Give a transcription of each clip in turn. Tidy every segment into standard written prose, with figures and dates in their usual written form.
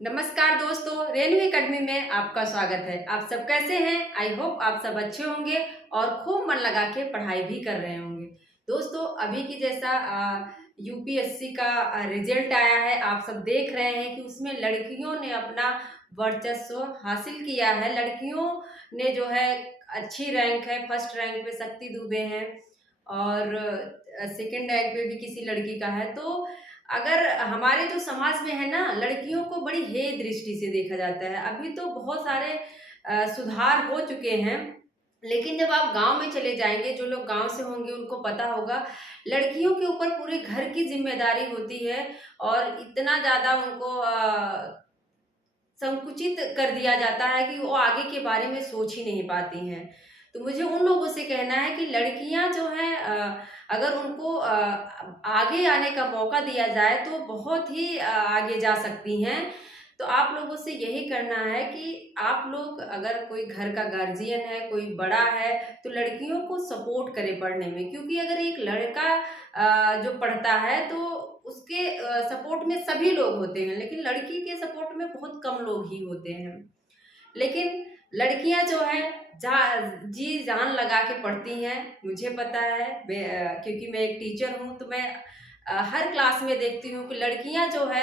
नमस्कार दोस्तों, रेनू एकेडमी में आपका स्वागत है। आप सब कैसे हैं? आई होप आप सब अच्छे होंगे और खूब मन लगा के पढ़ाई भी कर रहे होंगे। दोस्तों, अभी की जैसा यूपीएससी का रिजल्ट आया है, आप सब देख रहे हैं कि उसमें लड़कियों ने अपना वर्चस्व हासिल किया है। लड़कियों ने जो है अच्छी रैंक है, फर्स्ट रैंक पे शक्ति दुबे हैं और सेकंड रैंक पे भी किसी लड़की का है। तो अगर हमारे जो समाज में है ना, लड़कियों को बड़ी हे दृष्टि से देखा जाता है। अभी तो बहुत सारे सुधार हो चुके हैं, लेकिन जब आप गांव में चले जाएंगे, जो लोग गांव से होंगे उनको पता होगा, लड़कियों के ऊपर पूरे घर की जिम्मेदारी होती है और इतना ज्यादा उनको संकुचित कर दिया जाता है कि वो आगे के बारे में सोच ही नहीं पाती हैं। तो मुझे उन लोगों से कहना है कि लड़कियां जो हैं, अगर उनको आगे आने का मौका दिया जाए तो बहुत ही आगे जा सकती हैं। तो आप लोगों से यही करना है कि आप लोग, अगर कोई घर का गार्जियन है, कोई बड़ा है, तो लड़कियों को सपोर्ट करें पढ़ने में। क्योंकि अगर एक लड़का जो पढ़ता है तो उसके सपोर्ट में सभी लोग होते हैं, लेकिन लड़की के सपोर्ट में बहुत कम लोग ही होते हैं। लेकिन लड़कियां जो हैं जी जान लगा के पढ़ती हैं। मुझे पता है, क्योंकि मैं एक टीचर हूँ, तो मैं हर क्लास में देखती हूँ कि लड़कियां जो है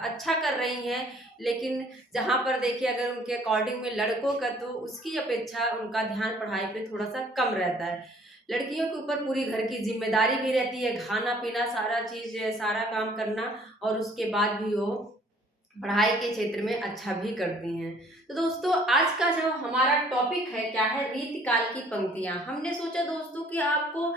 अच्छा कर रही हैं। लेकिन जहाँ पर देखिए, अगर उनके अकॉर्डिंग में लड़कों का, तो उसकी अपेक्षा उनका ध्यान पढ़ाई पे थोड़ा सा कम रहता है। लड़कियों के ऊपर पूरी घर की जिम्मेदारी भी रहती है, खाना पीना सारा चीज, सारा काम करना, और उसके बाद भी वो पढ़ाई के क्षेत्र में अच्छा भी करती हैं। तो दोस्तों, आज का जो हमारा टॉपिक है क्या है, रीतिकाल की पंक्तियां। हमने सोचा दोस्तों कि आपको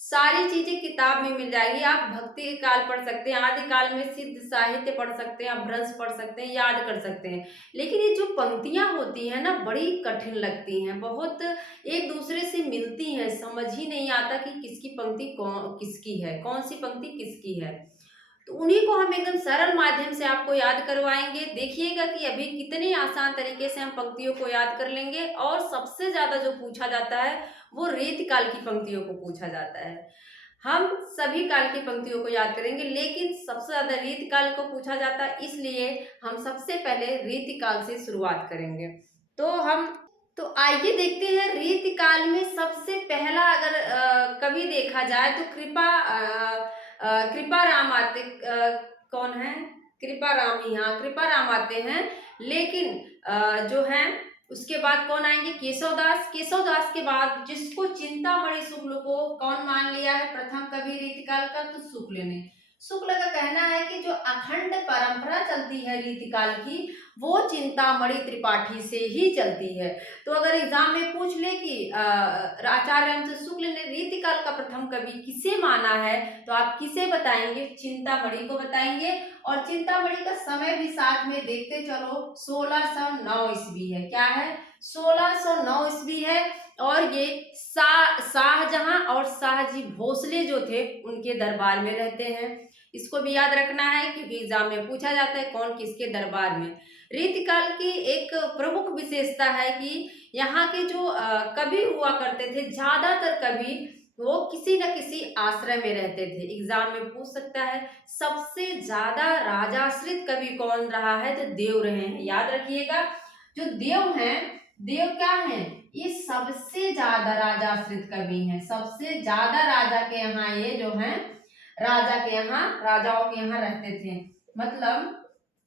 सारी चीजें किताब में मिल जाएगी। आप भक्ति काल पढ़ सकते हैं, आदि काल में सिद्ध साहित्य पढ़ सकते हैं, अपभ्रंश पढ़ सकते हैं, याद कर सकते हैं। लेकिन ये जो पंक्तियां होती हैं ना, बड़ी कठिन लगती हैं, बहुत एक दूसरे से मिलती हैं, समझ ही नहीं आता कि किसकी पंक्ति कौन किसकी है, कौन सी पंक्ति किसकी है। तो उन्हीं को हम एकदम सरल माध्यम से आपको याद करवाएंगे। देखिएगा कि अभी कितने आसान तरीके से हम पंक्तियों को याद कर लेंगे। और सबसे ज्यादा जो पूछा जाता है वो रीतिकाल की पंक्तियों को पूछा जाता है। हम सभी काल की पंक्तियों को याद करेंगे, लेकिन सबसे ज्यादा रीतिकाल को पूछा जाता है, इसलिए हम सबसे पहले रीतिकाल से शुरुआत करेंगे। तो हम तो आइए देखते हैं, रीतिकाल में सबसे पहला अगर कवि देखा जाए तो कृपा राम आते। कौन है? कृपा राम ही, हाँ, कृपा राम आते हैं। लेकिन जो है, उसके बाद कौन आएंगे? केशवदास। केशवदास के बाद जिसको चिंतामणि शुक्ल को कौन मान लिया है प्रथम कवि रीतिकाल का? तो शुक्ल ने। शुक्ल का कहना है कि जो अखंड परंपरा चलती है रीतिकाल की, वो चिंतामणि त्रिपाठी से ही चलती है। तो अगर एग्जाम में पूछ ले कि आचार्य रामचंद्र शुक्ल ने रीतिकाल का प्रथम कवि किसे माना है, तो आप किसे बताएंगे? चिंतामणि को बताएंगे। और चिंतामणि का समय भी साथ में देखते चलो, 1609 ईस्वी है। क्या है? 1609 ईस्वी है। और ये शाहजहां और शाहजी भोसले जो थे, उनके दरबार में रहते हैं। इसको भी याद रखना है क्योंकि एग्जाम में पूछा जाता है कौन किसके दरबार में। रीतिकाल की एक प्रमुख विशेषता है कि यहाँ के जो कवि हुआ करते थे, ज्यादातर कवि वो किसी न किसी आश्रय में रहते थे। एग्जाम में पूछ सकता है सबसे ज्यादा राजाश्रित कवि कौन रहा है, तो देव रहे हैं। याद रखिएगा, जो देव हैं, देव क्या हैं? ये सबसे ज्यादा राजाश्रित कवि हैं। सबसे ज्यादा राजा के यहाँ ये जो हैं, राजा के यहाँ, राजाओं के यहाँ रहते थे। मतलब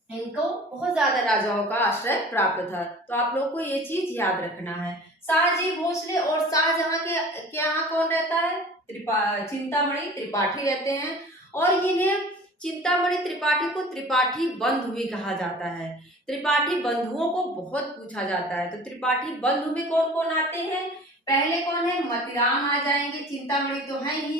इनको बहुत ज्यादा राजाओं का आश्रय प्राप्त था। तो आप लोग को ये चीज याद रखना है। शाहजी भोसले और शाहजहां के यहाँ कौन रहता है? चिंतामणि त्रिपाठी रहते हैं। और इन्हें, चिंतामणि त्रिपाठी को त्रिपाठी बंधु भी कहा जाता है। त्रिपाठी बंधुओं को बहुत पूछा जाता है। तो त्रिपाठी बंधु में कौन कौन आते हैं? पहले कौन है? मतिराम आ जाएंगे। चिंतामणि तो है ही,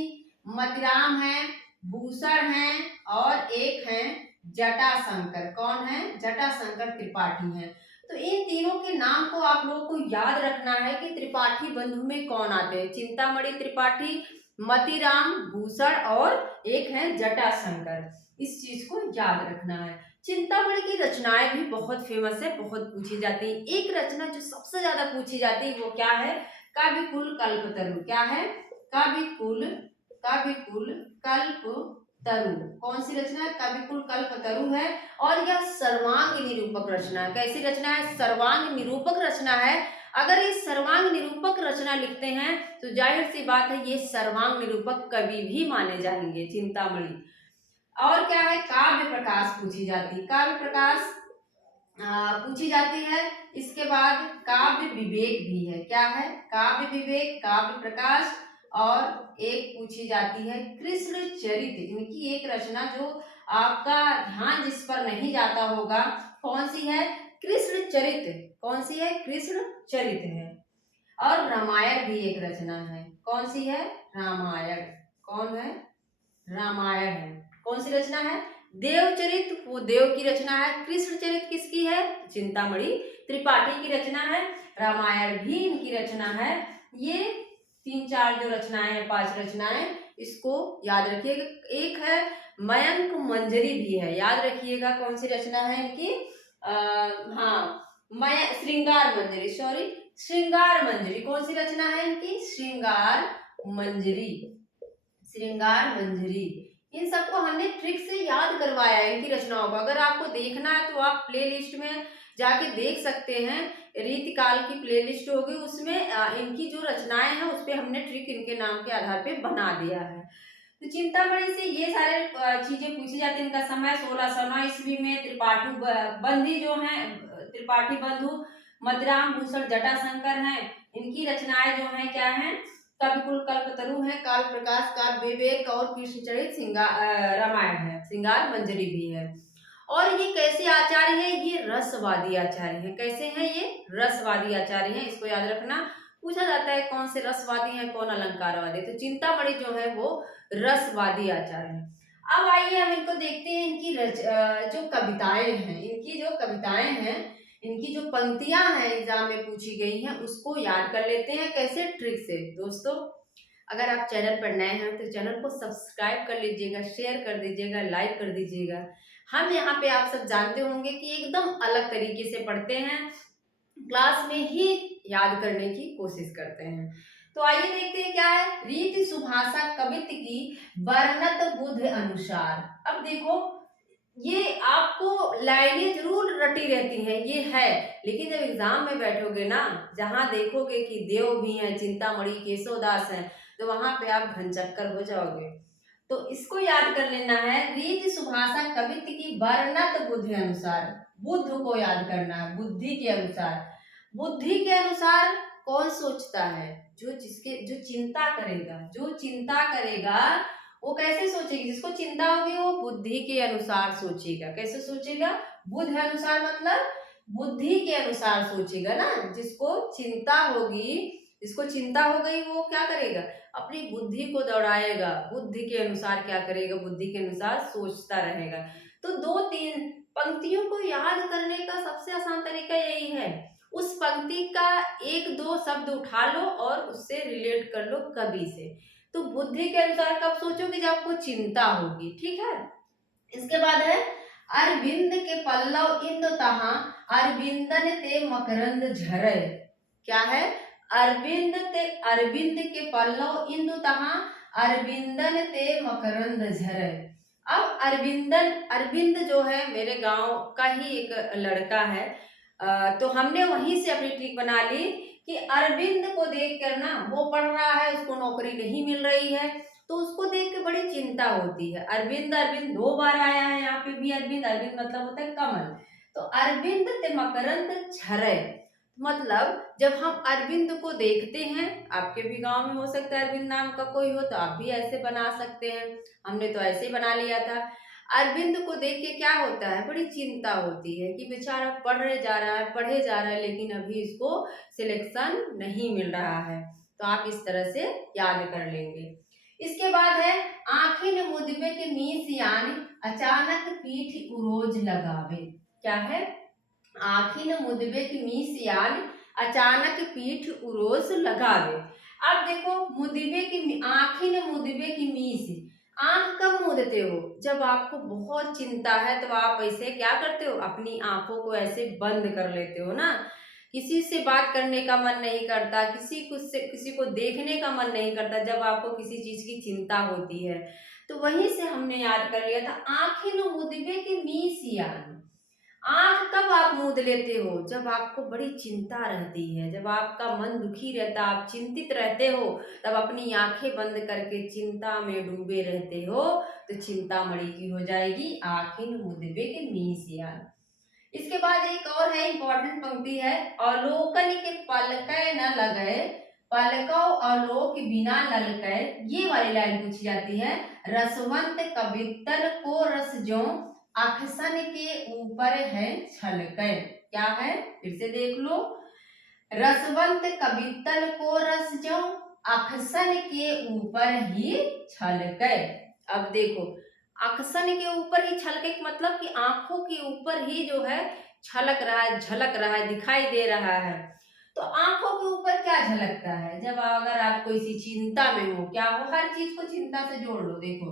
मतिराम है, भूषण है, और एक है जटाशंकर। कौन है? जटाशंकर त्रिपाठी हैं। तो इन तीनों के नाम को आप लोगों को याद रखना है कि त्रिपाठी बंधु में कौन आते हैं। चिंतामणि त्रिपाठी, मतिराम, भूषण, और एक है जटाशंकर। इस चीज को याद रखना है। चिंतामणि की रचनाएं भी बहुत फेमस है, बहुत पूछी जाती है। एक रचना जो सबसे ज्यादा पूछी जाती है वो क्या है? काव्यकुल कल्पतरु। क्या है? काव्यकुल, काव्यकुल कल्प तरु। कौन सी रचना है? कविकुल कल्पतरु है और यह सर्वांग निरूपक रचना है। कैसी रचना है? सर्वांग निरूपक रचना है। अगर ये सर्वांग निरूपक रचना लिखते हैं तो जाहिर सी बात है ये सर्वांग निरूपक कवि भी माने जाएंगे, चिंतामणि। और क्या है? काव्य प्रकाश पूछी जाती है, काव्य प्रकाश पूछी जाती है। इसके बाद काव्य विवेक भी है। क्या है? काव्य विवेक, काव्य प्रकाश, और एक पूछी जाती है कृष्ण चरित। इनकी एक रचना जो आपका ध्यान जिस पर नहीं जाता होगा, कौन सी है? कृष्ण चरित। कौन सी है? कृष्ण चरित है। और रामायण भी एक रचना है। कौन सी है? रामायण। कौन है? रामायण है। कौन सी रचना है? देवचरित, वो देव की रचना है। कृष्ण चरित किसकी है? चिंतामणि त्रिपाठी की रचना है। रामायण भी इनकी रचना है। ये 3-4 जो रचनाएं हैं, 5 रचनाएं, इसको याद रखिएगा। एक है मयंक मंजरी भी है, याद रखिएगा। कौन सी रचना है इनकी? हाँ, श्रृंगार मंजरी, सॉरी, श्रृंगार मंजरी। कौन सी रचना है इनकी? श्रृंगार मंजरी, श्रृंगार मंजरी। इन सबको हमने ट्रिक से याद करवाया है, इनकी रचनाओं को। अगर आपको देखना है तो आप प्लेलिस्ट में जाके देख सकते हैं। रीतिकाल की प्लेलिस्ट होगी, उसमें इनकी जो रचनाएं हैं उस पर हमने ट्रिक इनके नाम के आधार पे बना दिया है। तो चिंतामणि से ये सारे चीजें पूछी जाती है। इनका समय 1609 ईस्वी में त्रिपाठी बंदी जो हैं, त्रिपाठी बंधु मदराम भूषण जटाशंकर हैं। इनकी रचनाएं जो हैं क्या हैं? कविकुल कल्पतरु है, काल प्रकाश, काल विवेक और कृष्णचरित, रामायण है, श्रृंगार मंजरी भी है। और ये कैसे आचार्य है? ये रसवादी आचार्य है। कैसे हैं ये? रसवादी आचार्य हैं। इसको याद रखना। पूछा जाता है कौन से रसवादी हैं, कौन अलंकारवादी। तो चिंतामणि जो है वो रसवादी आचार्य है। अब आइए हम इनको देखते हैं। इनकी जो कविताएं हैं, इनकी जो कविताएं हैं, इनकी जो पंक्तियां हैं एग्जाम में पूछी गई हैं, उसको याद कर लेते हैं। कैसे? ट्रिक से। दोस्तों, अगर आप चैनल पर नए हैं तो चैनल को सब्सक्राइब कर लीजिएगा, शेयर कर दीजिएगा, लाइक कर दीजिएगा। हम यहाँ पे, आप सब जानते होंगे कि एकदम अलग तरीके से पढ़ते हैं, क्लास में ही याद करने की कोशिश करते हैं। तो आइए देखते हैं क्या है। रीति सुभाषा कवित्व की वर्णत बुध अनुसार। अब देखो, ये आपको लाइनें जरूर रटी रहती हैं, ये है, लेकिन जब एग्जाम में बैठोगे ना, जहां देखोगे कि देव भी हैं, चिंतामणि, केशवदास हैं, तो वहां पे आप घनचक्कर हो जाओगे। तो इसको याद कर लेना है। रीति सुभाषा कवित्व की वर्णत बुद्धि अनुसार। बुद्ध को याद करना है, बुद्धि के अनुसार। बुद्धि के अनुसार कौन सोचता है? जो चिंता करेगा, जो चिंता करेगा वो कैसे सोचेगी? जिसको चिंता होगी वो बुद्धि के अनुसार सोचेगा। कैसे सोचेगा? बुद्धि अनुसार, मतलब बुद्धि के अनुसार सोचेगा ना। जिसको चिंता होगी, जिसको चिंता हो गई, वो क्या करेगा? अपनी बुद्धि को दौड़ाएगा। बुद्धि के अनुसार क्या करेगा? बुद्धि के अनुसार सोचता रहेगा। तो 2-3 पंक्तियों को याद करने का सबसे आसान तरीका यही है। उस पंक्ति का 1-2 शब्द उठा लो और उससे रिलेट कर लो कवि से। तो बुद्धि के अनुसार कब सोचोगे? जब आपको चिंता होगी। ठीक है। इसके बाद है अरविंद के पल्लव इंदु तहां, अरविंदन ते मकरंद झरे। क्या है? अरविंद के पल्लव इंदु तहां, अरविंदन ते मकरंद झरे। अब अरविंद जो है मेरे गांव का ही एक लड़का है। तो हमने वहीं से अपनी ट्रिक बना ली कि अरविंद को देख कर ना, वो पढ़ रहा है, उसको नौकरी नहीं मिल रही है, तो उसको देख के बड़ी चिंता होती है। अरविंद 2 बार आया है, यहाँ पे भी अरविंद मतलब होता है कमल। तो अरविंद ते मकरंद झरे, मतलब जब हम अरविंद को देखते हैं, आपके भी गांव में हो सकता है अरविंद नाम का कोई हो, तो आप भी ऐसे बना सकते हैं। हमने तो ऐसे ही बना लिया था। अरविंद को देख के क्या होता है? बड़ी चिंता होती है कि बेचारा पढ़े जा रहा है, लेकिन अभी इसको सिलेक्शन नहीं मिल रहा है। तो आप इस तरह से याद कर लेंगे। इसके बाद है आखिन मुदबे के मीस यानी अचानक पीठ उरोज लगावे। क्या है? आखिन मुदबे की मीस यानी अचानक पीठ उरोज लगावे। अब देखो, आखिन मुदबे की मीस, आंख कब मूंदते हो? जब आपको बहुत चिंता है तो आप ऐसे क्या करते हो? अपनी आंखों को ऐसे बंद कर लेते हो ना। किसी से बात करने का मन नहीं करता, किसी को देखने का मन नहीं करता जब आपको किसी चीज की चिंता होती है। तो वहीं से हमने याद कर लिया था, आंखें न मुदबे के मीस यान। आंख कब आप मूंद लेते हो? जब आपको बड़ी चिंता रहती है, जब आपका मन दुखी रहता, आप चिंतित रहते हो, तब अपनी आंखें बंद करके चिंता में डूबे रहते हो, तो चिंतामणि की हो जाएगी आंखें मुदबे के मीस यान। इसके बाद एक और है, इंपॉर्टेंट पंक्ति है, अवलोकन के पलकै न लगे, पलको अवलोक बिना ललकै। ये वाली लाइन पूछी जाती है। रसवंत कवितल को रस जो अखसन के ऊपर है छलकै। क्या है? फिर से देख लो। रसवंत कवितल को रस जो अखसन के ऊपर ही छलकै। अब देखो, अखसन के ऊपर ही छलके मतलब कि आंखों के ऊपर ही जो है छलक रहा है, झलक रहा है, दिखाई दे रहा है। तो आंखों के ऊपर क्या झलकता है? जब अगर आप कोई सी चिंता में हो, क्या हो, हर चीज को चिंता से जोड़ लो। देखो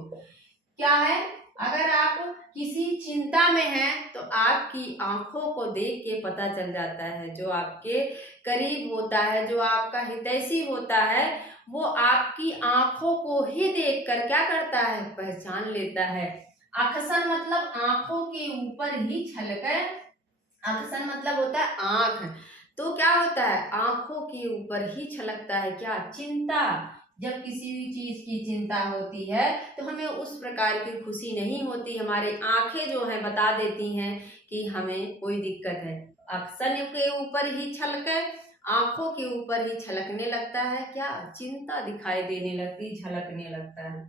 क्या है, अगर आप किसी चिंता में हैं तो आपकी आंखों को देख के पता चल जाता है, जो आपके करीब होता है, जो आपका हितैषी होता है, वो आपकी आंखों को ही देखकर क्या करता है? पहचान लेता है। अक्सन मतलब आंखों के ऊपर ही छलके। अक्सन मतलब होता है आंख। तो क्या होता है? आंखों के ऊपर ही छलकता है क्या? चिंता। जब किसी भी चीज की चिंता होती है तो हमें उस प्रकार की खुशी नहीं होती, हमारी आंखें जो है बता देती हैं कि हमें कोई दिक्कत है। अक्सन के ऊपर ही छलके, आंखों के ऊपर ही छलकने लगता है क्या? चिंता दिखाई देने लगती, झलकने लगता है।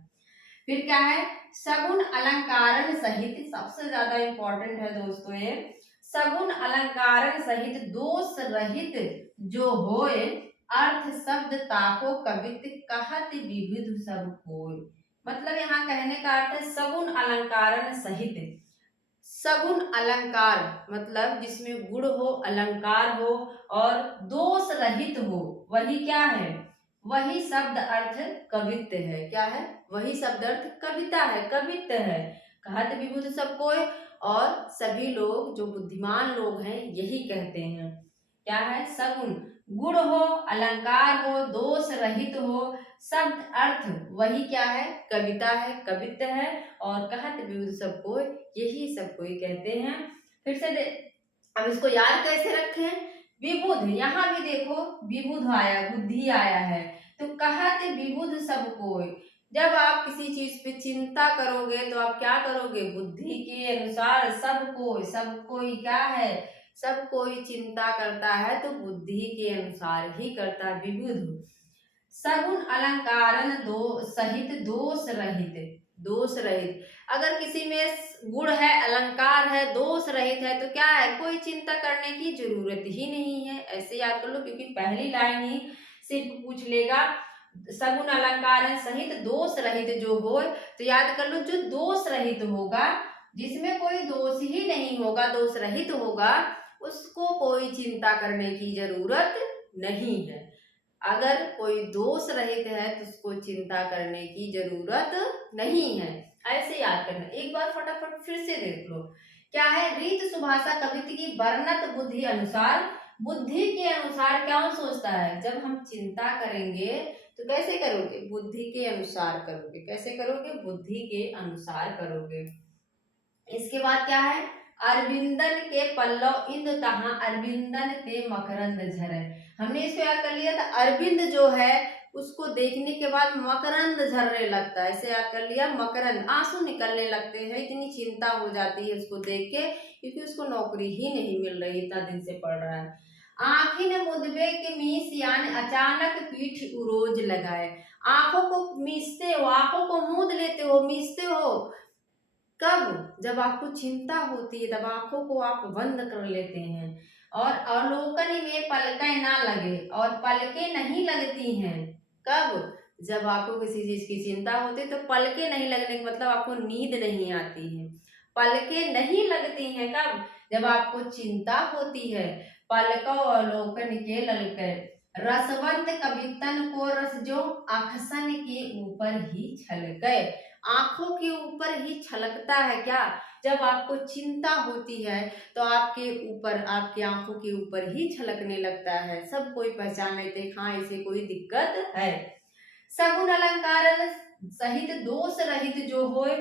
फिर क्या है? सगुन अलंकारण सहित, सबसे ज्यादा इंपॉर्टेंट है दोस्तों ये। सगुन अलंकारण सहित दोष रहित जो होए, अर्थ शब्द ताको कवित कहत विविध सब कोय। मतलब यहाँ कहने का अर्थ है सगुन अलंकारण सहित। सगुन अलंकार मतलब जिसमें गुण हो, अलंकार हो और दोष रहित हो, वही क्या है? वही शब्द अर्थ कवित्व है। क्या है? वही शब्द अर्थ कविता है, कवित्व है। कहत विबुध सब कोय, और सभी लोग जो बुद्धिमान लोग हैं यही कहते हैं। क्या है? सगुण, गुण हो, अलंकार हो, दोष रहित हो, शब्द अर्थ वही क्या है? कविता है, कवित्व है। और कहत विबुध सब कोय, यही सब कोई कहते हैं। फिर से अब इसको याद कैसे रखें? विबुध, यहाँ भी देखो विबुध आया, बुद्धि आया है, तो कहत विबुध सब कोय। जब आप किसी चीज पे चिंता करोगे तो आप क्या करोगे? बुद्धि के अनुसार सब कोई, सब कोई क्या है? सब कोई चिंता करता है तो बुद्धि के अनुसार ही करता है। विबुध सगुण अलंकारण दो सहित दोष रहित, दोष रहित। अगर किसी में गुण है, अलंकार है, दोष रहित है, तो क्या है? कोई चिंता करने की जरूरत ही नहीं है। ऐसे याद कर लो, क्योंकि पहली लाइन ही सिर्फ पूछ लेगा सगुण अलंकार सहित दोष रहित जो हो, तो याद कर लो जो दोष रहित होगा, जिसमें कोई दोष ही नहीं होगा, दोष रहित होगा, उसको कोई चिंता करने की जरूरत नहीं है। अगर कोई दोष रहित है तो उसको चिंता करने की जरूरत नहीं है। ऐसे याद करना। एक बार फटाफट फिर से देख लो। क्या है? रीत सुभाषा कवित्व की वर्णत बुद्धि अनुसार। बुद्धि के अनुसार क्या सोचता है? जब हम चिंता करेंगे तो कैसे करोगे? बुद्धि के अनुसार करोगे। कैसे करोगे? बुद्धि के अनुसार करोगे। इसके बाद क्या है? अरविंदन के पल्लव इंद तहां अरविंदन ते मकरंद झरे। हमने इसको याद कर लिया था। अरविंद जो है उसको देखने के बाद मकरंद झरने लगता है। ऐसे याद कर लिया, मकरंद, आंसू निकलने लगते हैं, इतनी चिंता हो जाती है उसको देख के, क्योंकि उसको नौकरी ही नहीं मिल रही, इतना दिन से पढ़ रहा है। आँखिन मुदबे के मीस यानी अचानक पीठ उरोज लगाए। आंखों को मीसते हो, आंखों को मूंद लेते हो, मीसते हो। कब? जब आपको चिंता होती है तब आंखों को आप बंद कर लेते हैं। और अवलोकन में पलकें ना लगे, और पलकें नहीं लगती हैं। कब? जब आपको किसी चीज की चिंता होती है तो पलकें नहीं लगने का मतलब आपको नींद नहीं आती है। पलकें नहीं लगती हैं कब? जब आपको चिंता होती है। पलकों अवलोकन के ललके, रसवंत कवितन को रस जो अखसन के ऊपर ही छलके। आंखों के ऊपर ही छलकता है क्या? जब आपको चिंता होती है तो आपके ऊपर, आपकी आंखों के ऊपर ही छलकने लगता है। सब कोई पहचान लेते, हाँ इसे कोई दिक्कत है। सगुन अलंकार सहित दोष रहित जो होए,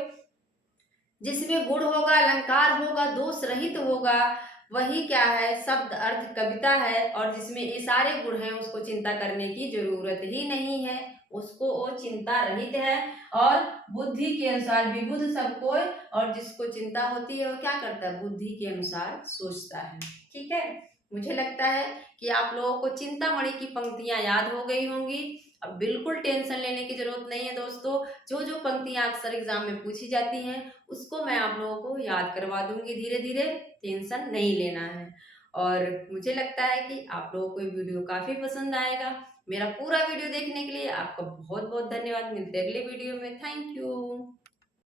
जिसमें गुण होगा, अलंकार होगा, दोष रहित होगा, वही क्या है, शब्द अर्थ कविता है। और जिसमें ये सारे गुण हैं उसको चिंता करने की जरूरत ही नहीं है, उसको वो चिंता रहित है। और बुद्धि के अनुसार विबुध सब कोई, और जिसको चिंता होती है वो क्या करता है, बुद्धि के अनुसार सोचता है। ठीक है, मुझे लगता है कि आप लोगों को चिंतामणि की पंक्तियां याद हो गई होंगी। अब बिल्कुल टेंशन लेने की जरूरत नहीं है दोस्तों, जो जो पंक्तियां अक्सर एग्जाम में पूछी जाती हैं उसको मैं आप लोगों को याद करवा दूंगी धीरे धीरे, टेंशन नहीं लेना है। और मुझे लगता है कि आप लोगों को ये वीडियो काफी पसंद आएगा। मेरा पूरा वीडियो देखने के लिए आपका बहुत बहुत धन्यवाद। मिलते हैं अगले वीडियो में। Thank you.